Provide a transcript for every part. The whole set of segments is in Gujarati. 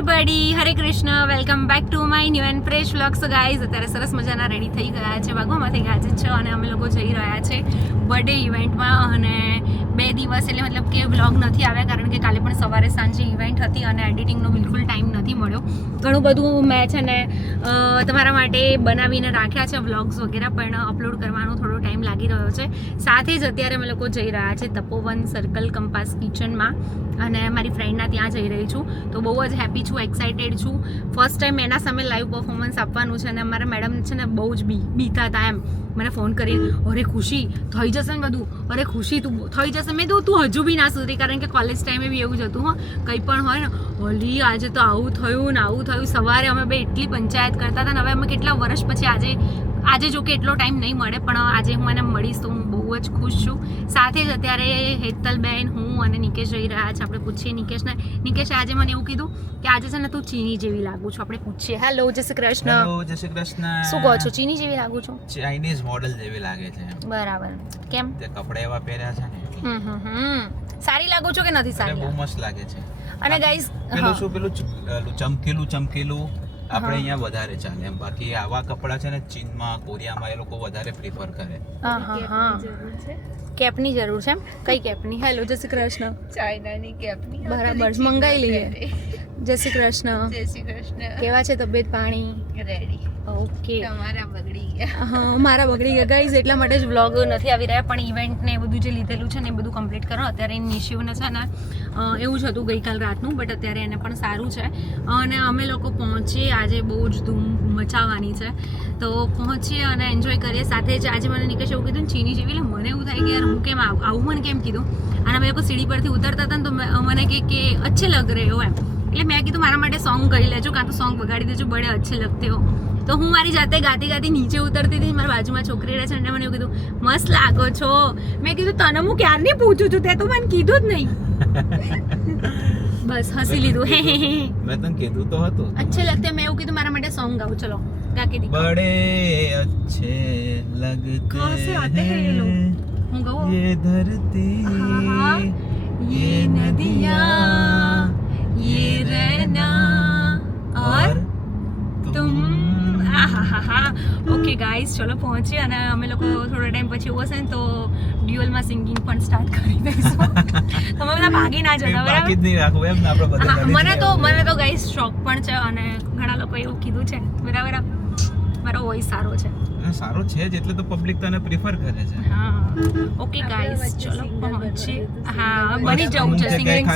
Everybody, Hare Krishna, welcome back to my new and fresh vlog. So guys, અત્યારે સરસ મજાના રેડી થઈ ગયા છે, વાગવામાં થઈ ગયા છે 6 અને અમે લોકો જઈ રહ્યા છે બર્થડે ઇવેન્ટમાં. અને 2 દિવસ એટલે મતલબ કે વ્લોગ નથી આવ્યા કારણ કે કાલે પણ સવારે સાંજે ઇવેન્ટ હતી અને એડિટિંગનો બિલકુલ ટાઈમ નથી મળ્યો. ઘણું બધું મેં છે ને તમારા માટે બનાવીને રાખ્યા છે વ્લોગ્સ વગેરે, પણ અપલોડ કરવાનો થોડો ટાઈમ લાગી રહ્યો છે. સાથે જ અત્યારે અમે લોકો જઈ રહ્યા છે તપોવન સર્કલ કંપાસ કિચનમાં અને મારી ફ્રેન્ડના ત્યાં જઈ રહી છું. તો બહુ જ હેપી છું, એક્સાઇટેડ છું. ફર્સ્ટ ટાઈમ એના સામે લાઈવ પરફોર્મન્સ આપવાનું છે અને અમારા મેડમ છે ને બહુ જ બીતા હતા એમ. મને ફોન કરીને, અરે ખુશી થઈ જશે ને બધું, અરે ખુશી તું થઈ જશે. મેં તું હજુ બી ના સુધી, કારણ કે કોલેજ ટાઈમે બી એવું જ હતું. કંઈ પણ હોય ને, ઓલી આજે તો આવું થયું ને આવું થયું. સવારે અમે બે એટલી પંચાયત કરતા હતા ને હવે અમે કેટલા વર્ષ પછી આજે જો કે એટલો ટાઈમ નહીં મળે, પણ આજે હું એને મળીશ તો હું બહુ જ ખુશ છું. સાથે જ અત્યારે હેતલબેન, હું અને નિકેશ જઈ રહ્યા છે. આપણે પૂછીએ નિકેશને. નિકેશે આજે મને એવું કીધું કે આજે છે ને તું ચીની જેવી લાગુ છું. આપણે પૂછીએ. હેલો, જય શ્રી કૃષ્ણ. હેલો, જય શ્રી કૃષ્ણ. શું કહો છો, ચીની જેવી લાગુ છું? ચાઇનીઝ મોડલ જેવી લાગે છે. બરાબર. કેમ? તે કપડા એવા પહેર્યા છે ને. સારી લાગુ છું કે નથી સારી? બહુ મસ્ત લાગે છે. અને ગાઈસ, પેલું ચમકેલું આપણે અહીંયા વધારે ચાલે એમ. બાકી આવા કપડા છે ને ચીનમાં, કોરિયામાં એ લોકો વધારે પ્રિફર કરે. કેપની જરૂર છે એમ? કઈ કેપની? હેલો, જય શ્રી કૃષ્ણ. ચાઇનાની કેપની બરાબર, મંગાઈ લઈએ. જય શ્રી કૃષ્ણ. જય શ્રી કૃષ્ણ. કેવા છે તબિયત પાણી? રેડી. ઓકે. તમારા બગડી ગયા. હા, મારા બગડી ગયા ગાઈઝ, એટલા માટે જ વ્લોગ નથી આવી રહ્યા. પણ ઇવેન્ટ ને બધું જે લીધેલું છે ને એ બધું કમ્પ્લીટ કરો. અત્યારે નિશિવને છે ને એવું જ હતું ગઈકાલ રાતનું, બટ અત્યારે એને પણ સારું છે. અને અમે લોકો પહોંચીએ, આજે બહુ જ ધૂમ મચાવવાની છે. તો પહોંચીએ અને એન્જોય કરીએ. સાથે જ આજે મને નિકેશ એવું કીધું ચીની જેવી, એટલે મને એવું થાય કે યાર હું કેમ આવું, મને કેમ કીધું. અને અમે લોકો સીડી પરથી ઉતરતા હતા ને તો મને કે અચ્છે લગ રહે હો એમ. એટલે મેં કીધું મારા માટે સોંગ કરી લેજો, કાં તો સોંગ વગાડી દેજો, બડે અચ્છે લગતે હો. તો હું મારી જાતે ગાતી નીચે ઉતરતી હતી. મારા બાજુમાં છોકરી રહે છે અને મને એવું કીધું મસ્ત લાગો છો. મેં કીધું તને હું ક્યારની પૂછું છું, તે તો મને કીધું જ નહીં. બસ હસી લીધું. હે મેં તને કીધું તો હતું અચ્છે લગતે. મેં એવું કીધું મારા માટે સોંગ ગાઉં. ચલો गा के दिखाओ. बड़े अच्छे लगते कहाँ से आते हैं ये लोग? હું ગાઉં? ये धरती ये नदियाँ ये रहना और तुम. ઓકે ગાઈઝ, ચલો પહોંચીએ અને અમે લોકો થોડા ટાઈમ પછી એવું હશે ને તો ડ્યુઅલમાં સિંગિંગ પણ સ્ટાર્ટ કરી દઈશું. તમે બધા ભાગી ના જતા, બાકી જ નહીં રાખવું એમ ને આપણે બધા. મને તો ગાઈઝ શોખ પણ છે અને ઘણા લોકો એવું કીધું છે. બરાબર, મારો વોઇસ સારો છે. સારો છે જ એટલે તો પબ્લિક તને પ્રિફર કરે છે. હા, ઓકે ગાઈઝ, ચલો પહોંચીએ. હા, બની જવું છે સિંગિંગ.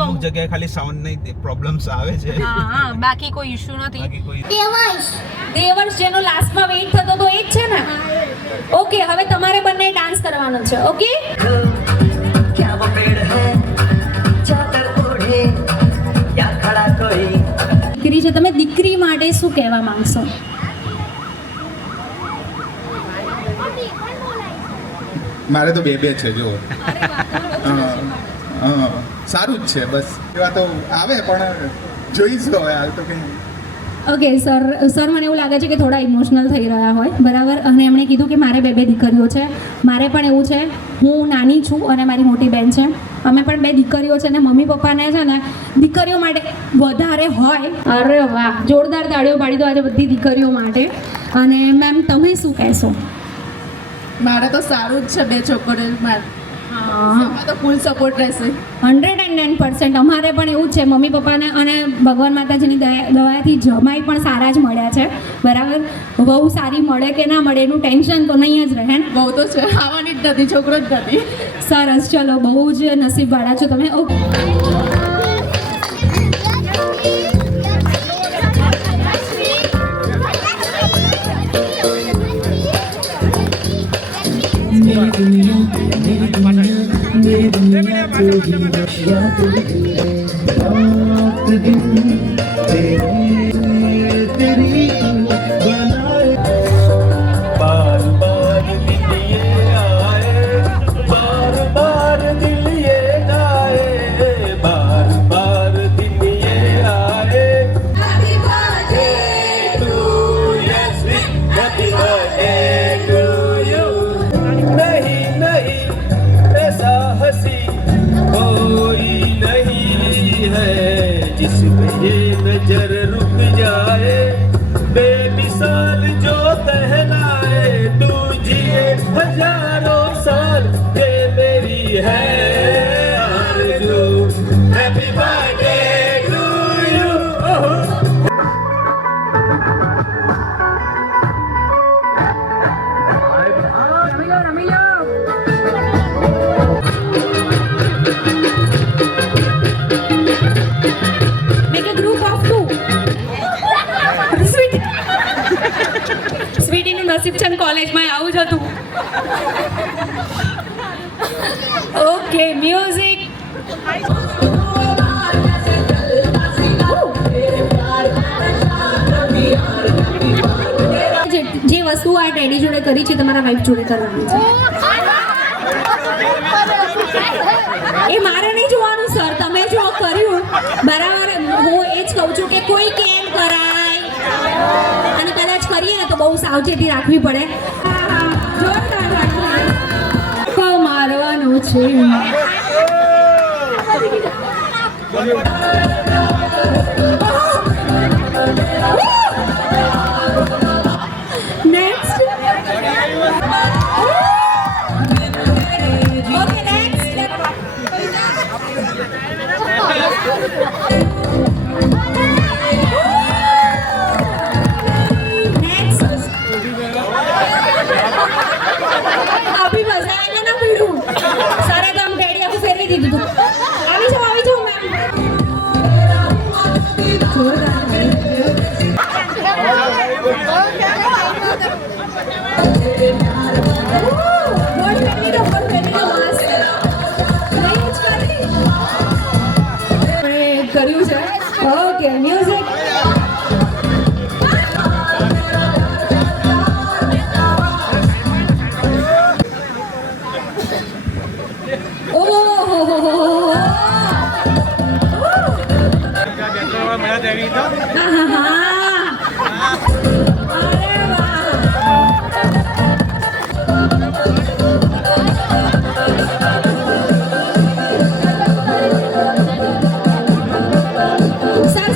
અમુક જગ્યાએ ખાલી સાઉન્ડ નહીં પ્રોબ્લેમ્સ આવે છે. હા, બાકી કોઈ ઇશ્યુ નથી. બાકી કોઈ દેવર્ષ જેનો લાસ્ટમાં વેઇટ થતો તો એ જ છે ને? ઓકે, હવે તમારે બંને ડાન્સ કરવાનો છે. ઓકે, क्या वो पेड़ है चादर ओढ़े या खड़ा कोई. દીકરી છે, તમે દીકરી માટે શું કહેવા માંગશો? મારે તો બે છે જો. સારું જ છે, બસ એવા તો આવે પણ જોઈશું હવે. હાલ તો કંઈ. ઓકે સર મને એવું લાગે છે કે થોડા ઇમોશનલ થઈ રહ્યા હોય. બરાબર. અને એમણે કીધું કે મારે બે દીકરીઓ છે. મારે પણ એવું છે. હું નાની છું અને મારી મોટી બહેન છે. અમે પણ 2 દીકરીઓ છે ને મમ્મી પપ્પાને છે ને દીકરીઓ માટે વધારે હોય. અરે વાહ, જોરદાર તાળીઓ પાડી દો આજે બધી દીકરીઓ માટે. અને મેમ તમે શું કહેશો? મારે તો સારું જ છે, 2 છોકરીઓ. હા, તો ફૂલ સપોર્ટ રહેશે. 109%. અમારે પણ એવું જ છે. મમ્મી પપ્પાને અને ભગવાન માતાજીની દયાથી જમાઈ પણ સારા જ મળ્યા છે. બરાબર. બહુ સારી મળે કે ના મળે એનું ટેન્શન તો નહીં જ રહે ને. બહુ તો છે, આવવાની જ નથી, છોકરો જ નથી. સરસ, ચલો બહુ જ નસીબવાળા છો તમે. ઓકે, जिसको ये नजर रुक जाए बेमिसाल जो कहलाए तू जिए हजारों साल ये मेरी है आरज़ू happy birthday to you Make a group of two. સ્વીટીનું નસીબ છે કોલેજમાં આવું જ હતું. Okay music. જે વસ્તુ આ ડેડી જોડે કરી છે તમારા વાઈફ જોડે કરવાની છે. એ મારે નહીં જોવાનું સર, તમે જો કર્યું બરાબર. હું એ જ કહું છું કે કોઈ કેમ કરાય અને કદાચ કરીએ ને તો બહુ સાવચેતી રાખવી પડે. મારવાનું છે. નેક્સ્ટ ઓકે નેક્સ્ટ અભી બસાય ના પીડું સારે તો આમ ડેડી આખું ફેરવી દીધું હતું. આવી જાઓ મેમ. કર્યું છે. Okay music.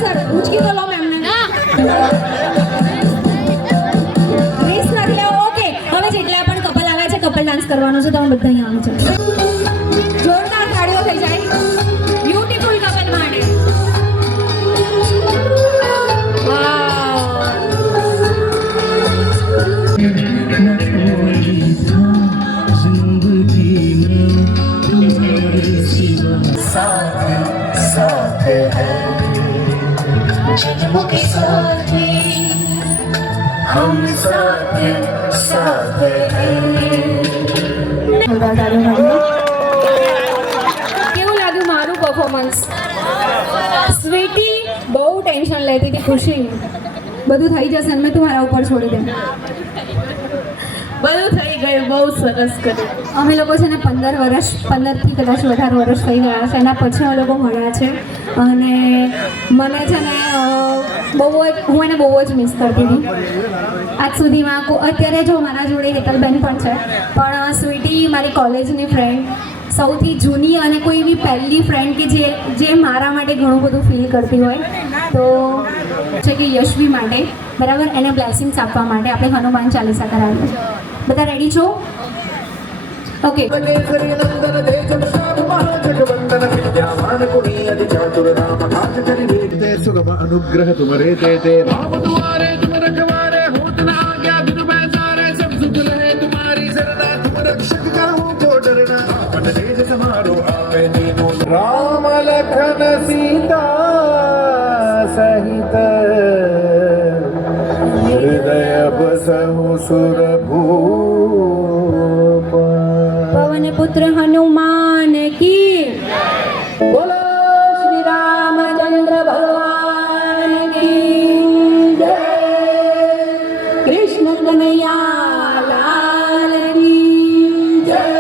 સર પૂછકી તો લો મેમને. રેસ કરી લો. ઓકે હવે જેટલા પણ કપલ આવ્યા છે કપલ ડાન્સ કરવાનો છે તમે બધા અહીંયા આવી જાઓ. જોરદાર તાળીઓ થઈ જાય બ્યુટીફુલ કપલ માટે. साथ है जन्मों के साथ हम साथ साथ કેવું લાગ્યું મારું પરફોર્મન્સ? સ્વીટી બહુ ટેન્શન લેતી હતી. ખુશી બધું થઈ જશે અને મેં તું મારા ઉપર છોડી દે. બધું થઈ ગયું, બહુ સરસ કર્યું. અમે લોકો છે ને 15થી કદાચ વધારે વર્ષ થઈ ગયા છે. એના પછી અમે લોકો મળ્યા છે અને મને છે ને હું એને બહુ જ મિસ કરતી હતી આજ સુધીમાં. અત્યારે જો મારા જોડે હેતલબેન પણ છે, પણ સ્વીટી મારી કોલેજની ફ્રેન્ડ, સૌથી જૂની અને કોઈ એવી પહેલી ફ્રેન્ડ કે જે મારા માટે ઘણું બધું ફીલ કરતી હોય. તો છે કે યશવી માટે બરાબર એને બ્લેસિંગ્સ આપવા માટે આપણે હનુમાન ચાલીસા કરાવીએ. બધા રેડી છો? ઓકે. सुगम अनुग्रह तुम्हारे ते राम तुम्हारे तुम रखवारे होत न आज्ञा बिनु पैसारे सब सुख रहे तुम्हारी सरदा तुम रक्षक करो जो डरना रावण तेज समारो आवे दीनो राम लखन सीता सहित हृदय बसहु सुर भूप पवन पुत्र हनुमान की बोलो. श्री रामचंद्र भगवान की जय. कृष्ण कन्हैया लाल की जय.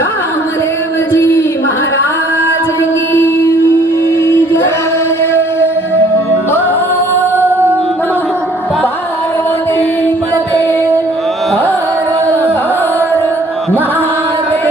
रामदेव जी महाराज की जय. ओम नमः पार्वती पते हर हर महादेव.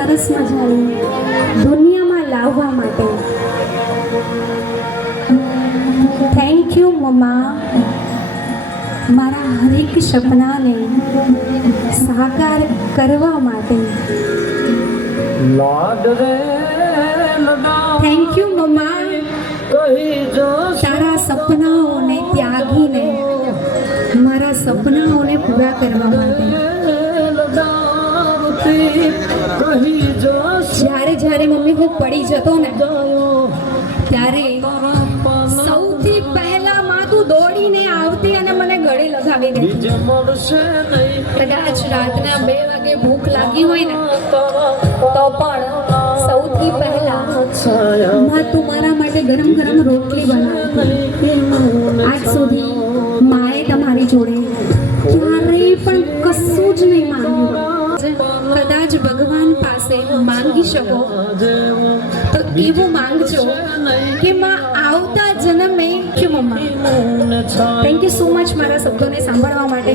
સરસ મજાની દુનિયામાં લાવવા માટે. થેન્ક યુ મમ્મા, મારા હરેક સપનાને સાકાર કરવા માટે. लाड रे लगा થેન્ક યુ મમ્મા, कहीं जो તારા સપનાઓને ત્યાગીને મારા સપનાઓને પૂરા કરવા માટે. लगावती कहीं जो જ્યારે જ્યારે મમ્મી હું પડી જતો ને ત્યારે સૌથી પહેલા માં તું દોડીને આવતી અને મને ગળે લગાવી દેતી. बीज मरसे नहीं કદાચ રાતના 2 વાગે ભૂખ લાગી હોય ને તો પણ સૌથી પહેલા માં તું મારા માટે ગરમ ગરમ રોટલી બનાવતી. આજ સુધી માએ તમારી જોડે ક્યારેય પણ કશું જ નહીં માંગ્યું. કદાચ ભગવાન પાસે માંગી શકો તો એવું માંગજો કે માં આવતા જન્મે કે મમ્મા. થેન્ક યુ સો મચ મારા શબ્દોને સાંભળવા માટે.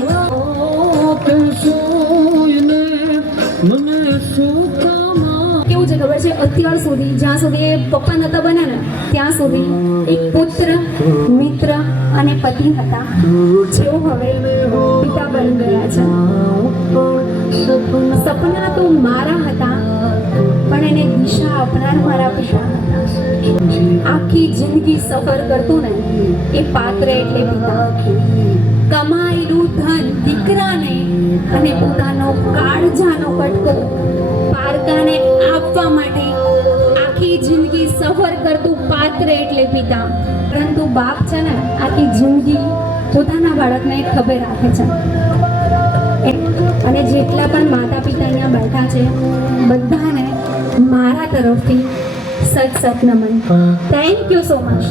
કેવું છે ખબર છે, અત્યાર સુધી જ્યાં સુધી એ પપ્પા નહોતા બન્યા ને ત્યાં સુધી એક પુત્ર, મિત્ર અને પતિ હતા, જેઓ હવે પિતા બની ગયા છે. સપના તો મારા હતા પણ એને દિશા આપનાર મારા પિતા હતા. આખી જિંદગી સફર કરતું ને એ પાત્ર એટલે પિતા. કમાયેલું ધન દીકરાને અને પોતાનો કાળજાનો કટકો પારકાને આપવા માટે આખી જિંદગી સફર કરતું પાત્ર એટલે પિતા. પરંતુ બાપ છે ને આખી જિંદગી પોતાના બાળકને ખબર રાખે છે. અને જેટલા પણ માતા પિતા અહીંયા બેઠા છે બધાને મારા તરફથી સત નમન. Thank you so much.